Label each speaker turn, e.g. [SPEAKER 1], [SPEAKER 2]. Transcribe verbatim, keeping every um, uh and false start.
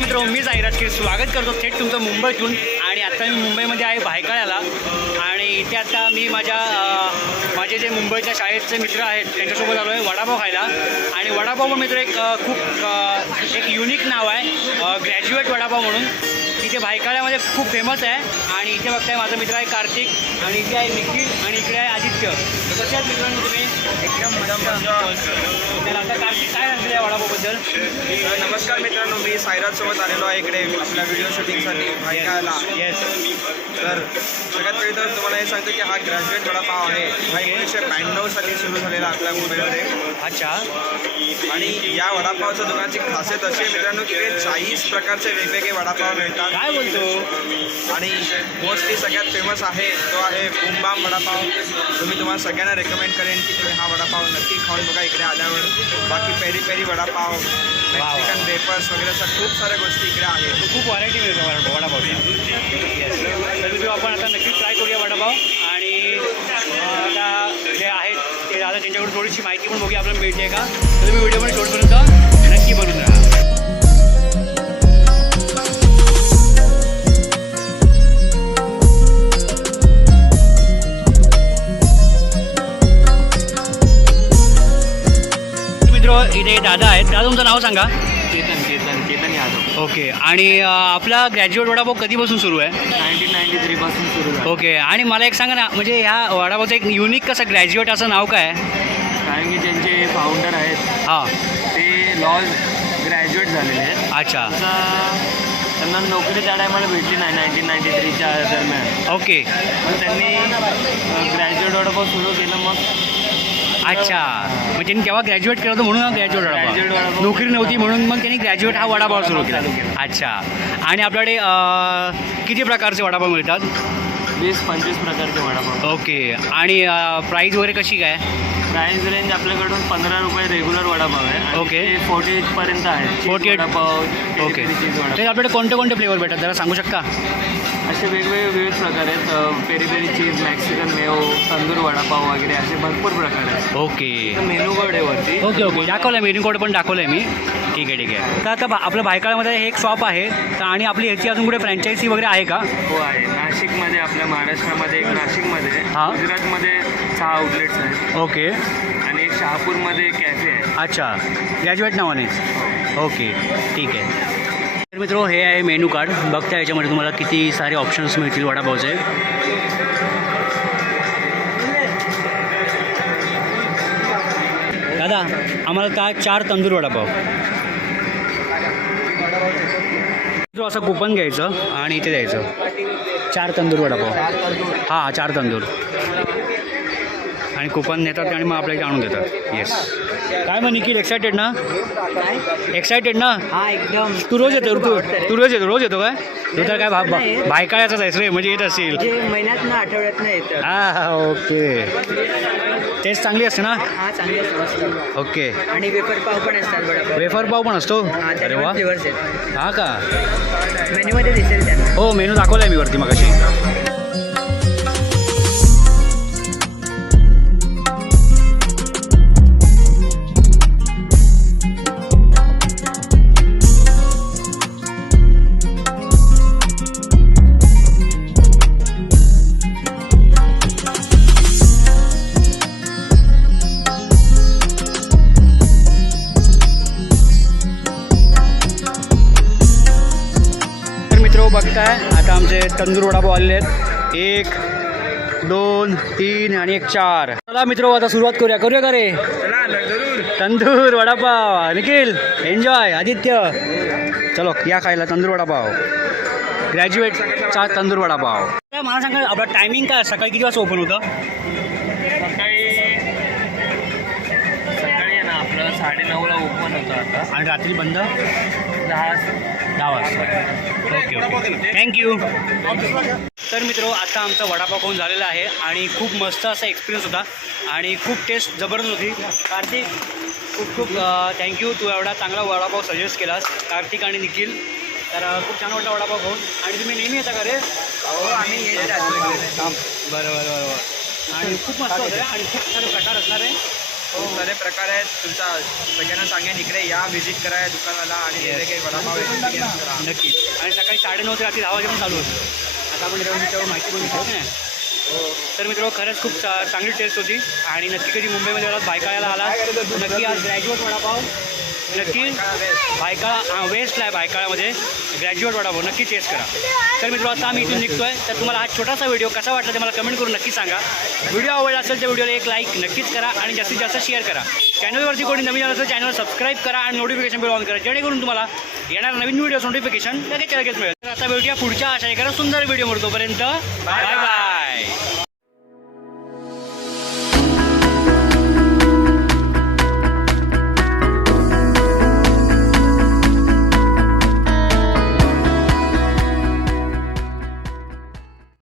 [SPEAKER 1] मित्रो, मी साईराज स्वागत करतो थेट तुमचं मुंबईतून. आणि आता मी मुंबईमध्ये आहे भायखळ्याला. आणि इथे आता मी माझ्या माझे जे मुंबईच्या शाळेचे मित्र आहेत त्यांच्यासोबत आलो आहे वडापाव खायला. आणि वडापाव मित्र एक खूप एक युनिक नाव आहे ग्रॅज्युएट वडापाव म्हणून. इथे भायखळ्यामध्ये खूप फेमस आहे. आणि इथे बघताय माझा मित्र आहे कार्तिक, आणि इथे आहे निखिल, आणि इकडे आहे आदित्य. कसे आहेत मित्रांनो तुम्ही? एकदम तर आता कार्तिक काय सांगते या वडापावबद्दल?
[SPEAKER 2] नमस्कार मित्रांनो, मी साईराजसोबत आलेलो आहे इकडे आपल्या व्हिडिओ शूटिंगसाठी भायखळ्याला.
[SPEAKER 1] येस.
[SPEAKER 2] तर सगळ्यात पहिले तर तुम्हाला हे सांगतो की हा ग्रॅज्युएट वडापाव आहे. हा एकोणीसशे ब्याण्णव साली सुरू झालेला आपल्या मुंबईमध्ये.
[SPEAKER 1] अच्छा.
[SPEAKER 2] आणि या वडापावच्या दुकानाची खासियत अशी आहे मित्रांनो की इकडे चाळीस प्रकारचे वेगवेगळे वडापाव मिळतात.
[SPEAKER 1] काय बोलतो?
[SPEAKER 2] आणि मोस्टली सगळ्यात फेमस आहे तो आहे बूमबाम वडापाव. तो मी तुम्हाला सगळ्यांना रेकमेंड करेन की तुम्ही हा वडापाव नक्की खाऊन बघा इकडे आल्यावर. बाकी peri peri vada pav, Mexican wafers वगैरे अशा खूप साऱ्या गोष्टी इकडे आहेत.
[SPEAKER 1] खूप व्हरायटी मिळते वडापाव वडापावची. येस. तर मित्र, आपण आता नक्की ट्राय करूया वडापाव. आणि आता जे आहेत ते आता त्यांच्याकडून थोडीशी माहिती पण बघूया आपल्याला मिळते का. तर तुम्ही व्हिडिओमध्ये शेवटपर्यंत नक्की बनवून राहा. इथे दादा आहेत. दादा, तुमचं नाव सांगा.
[SPEAKER 2] चेतन चेतन चेतन यादव.
[SPEAKER 1] ओके. आणि आपला ग्रॅज्युएट वडापाव कधीपासून सुरू आहे?
[SPEAKER 2] नाईन्टीन नाईन्टी थ्री पासून सुरू झालं.
[SPEAKER 1] ओके. आणि मला एक सांगा ना, म्हणजे ह्या वडापावचं एक युनिक कसं ग्रॅज्युएट असं नाव काय?
[SPEAKER 2] कारण की ज्यांचे फाउंडर आहेत
[SPEAKER 1] हां.
[SPEAKER 2] ते लॉ ग्रॅज्युएट झालेले आहेत.
[SPEAKER 1] अच्छा.
[SPEAKER 2] त्यांना नोकरी त्या टायमाला भेटली नाही नाईन्टीन नाईन्टी थ्रीच्या दरम्यान.
[SPEAKER 1] ओके.
[SPEAKER 2] मग त्यांनी ग्रॅज्युएट वडापाव सुरू केलं. मग
[SPEAKER 1] अच्छा. मग त्यांनी तेव्हा ग्रॅज्युएट केलं होतं म्हणून ग्रॅज्युएट वडापाव. नोकरी नव्हती म्हणून मग त्यांनी ग्रॅज्युएट हा वडापाव सुरू केला. अच्छा. आणि आपल्याकडे किती प्रकारचे वडापाव मिळतात?
[SPEAKER 2] वीस पंचवीस प्रकारचे वडापाव.
[SPEAKER 1] ओके. आणि प्राईस वगैरे कशी काय?
[SPEAKER 2] प्राईस रेंज आपल्याकडून पंधरा रुपये रेग्युलर वडापाव आहे.
[SPEAKER 1] ओके.
[SPEAKER 2] फोर्टी एट पर्यंत आहे.
[SPEAKER 1] Forty eight
[SPEAKER 2] vada pav.
[SPEAKER 1] Okay.
[SPEAKER 2] Cheese vada pav.
[SPEAKER 1] तर आपल्याकडे कोणते कोणते फ्लेवर भेटतात जरा सांगू शकता?
[SPEAKER 2] असे वेगवेगळे विविध प्रकार आहेत. Peri peri cheese, Mexican mayo, tandoor vada pav वगैरे असे भरपूर प्रकार आहेत.
[SPEAKER 1] ओके.
[SPEAKER 2] मेनू कार्ड आहे वरती.
[SPEAKER 1] Okay okay. दाखवलं आहे, मेन्यू कोड पण दाखवलं आहे मी. ठीक आहे ठीक आहे. तर आता भा आपलं भायखळ्यामध्ये हे एक शॉप आहे. तर आणि आपली ह्याची अजून कुठे फ्रँचायझी वगैरे आहे का?
[SPEAKER 2] हो आहे. नाशिकमध्ये, आपल्या महाराष्ट्रामध्ये एक नाशिकमध्ये,
[SPEAKER 1] हां.
[SPEAKER 2] गुजरातमध्ये सहा आउटलेट्स आहेत.
[SPEAKER 1] ओके.
[SPEAKER 2] आणि एक शहापूरमध्ये कॅफे आहे.
[SPEAKER 1] अच्छा. ग्रॅज्युएट नावानेच. ओके. ठीक आहे. तर मित्रो, हे आहे मेनू कार्ड. बघता याच्यामध्ये तुम्हाला किती सारे ऑप्शन्स मिळतील वडापावचे. दादा, आम्हाला का चार तंदूर वडापाव. तो असं कुपन घ्यायचं आणि इथे द्यायचं चार तंदूर वडापाव. हां, चार तंदूर. आणि कुपन नेतात आणि मग आपल्याला आणून देतात. येस. काय मग निखिल, एक्सायटेड ना? एक्सायटेड ना?
[SPEAKER 3] हा, एकदम.
[SPEAKER 1] तू रोज येतो? तू तू रोज येतो रोज येतो काय? तू तर काय भा भायखळ्याचाच आहेस रे, म्हणजे येत असेल.
[SPEAKER 3] महिन्यात ना आठवड्यात ना येतं.
[SPEAKER 1] हां हां. ओके. टेस्ट चांगली असते ना?
[SPEAKER 3] हा, चांगली असते.
[SPEAKER 1] ओके.
[SPEAKER 3] आणि वेफर पाव पण असतात वडापाव.
[SPEAKER 1] वेफर पाव पण असतो?
[SPEAKER 3] हा,
[SPEAKER 1] अरे वा.
[SPEAKER 3] फ्लेवर्स आहेत.
[SPEAKER 1] हां का?
[SPEAKER 3] मेन्यूमध्ये दिसेल त्यांना.
[SPEAKER 1] हो, मेनू दाखवला आहे मी वरती मगाशी. बघताय आता आमचे तंदूर वडापाव आलेले आहेत. एक, दोन, तीन आणि एक चार. चला मित्रो, आता सुरुवात करूया. करूया का रे? तंदूर वडापाव. निखिल, एन्जॉय. आदित्य, चलो या खायला तंदूर वडापाव. ग्रॅज्युएटचा तंदूर वडापाव. मला सांगा, आपला टायमिंग काय? सकाळी किती वाजता ओपन होतं?
[SPEAKER 2] सकाळी सकाळी आहे ना आपलं साडेनऊला ओपन होतं आता.
[SPEAKER 1] आणि रात्री बंद
[SPEAKER 2] दहा
[SPEAKER 1] दहा वाजता. Okay okay. थँक्यू. तर मित्रो, आता आमचा वडापाव खाऊन झालेला आहे आणि खूप मस्त असा एक्सपिरियन्स होता आणि खूप टेस्ट जबरदस्त होती. कार्तिक, खूप खूप थँक्यू. तू एवढा चांगला वडापाव सजेस्ट केलास. कार्तिक आणि निखिल, तर खूप छान वाटलं वडापाव खाऊन. आणि तुम्ही नेहमी येता का रे?
[SPEAKER 3] हो, आम्ही येत राहतो.
[SPEAKER 1] बरं बरं बरं बरं. आणि खूप मस्त होतं आणि खूप सारे प्रकार असणार आहे.
[SPEAKER 2] खूप सारे प्रकार आहेत. तुमचा सगळ्यांना सांगेन इकडे या व्हिजिट करा या दुकानाला आणि
[SPEAKER 1] Yes.
[SPEAKER 2] वेगळे वडापाव एक्सपिरियन्स करा.
[SPEAKER 1] नक्की. आणि सकाळी साडेनऊ ते रात्री दहा वाजेपर्यंत चालू होतं. आता आपण त्याच्यावर त्याच्यावर माहिती करून घेऊ की नाही. तर मित्र खरंच खूप चा चांगली टेस्ट होती आणि नक्की कधी मुंबईमध्ये आलात भायखळ्याला आलात नक्की आज ग्रॅज्युएट वडापाव नक्की भायखळा वेस्टला आहे भायखळ्यामध्ये ग्रॅज्युएट वडापाव नक्की टेस्ट करा. तर मित्र आता आम्ही इथून निघतोय. तर तुम्हाला हा छोटासा व्हिडिओ कसा वाटला ते मला कमेंट करून नक्की सांगा. व्हिडिओ आवडला असेल तर व्हिडिओला एक लाईक नक्कीच करा आणि जास्तीत जास्त शेअर करा. चॅनलवरती कोणी नवीन आलं तर चॅनल सबस्क्राईब करा आणि नोटिफिकेशन बेल ऑन करा जेणेकरून तुम्हाला येणार नवीन व्हिडिओ नोटिफिकेशन लगेच लगेच मिळेल. तर आता भेटूया पुढच्या अशा एखाद्या सुंदर व्हिडिओवर. तोपर्यंत बाय बाय.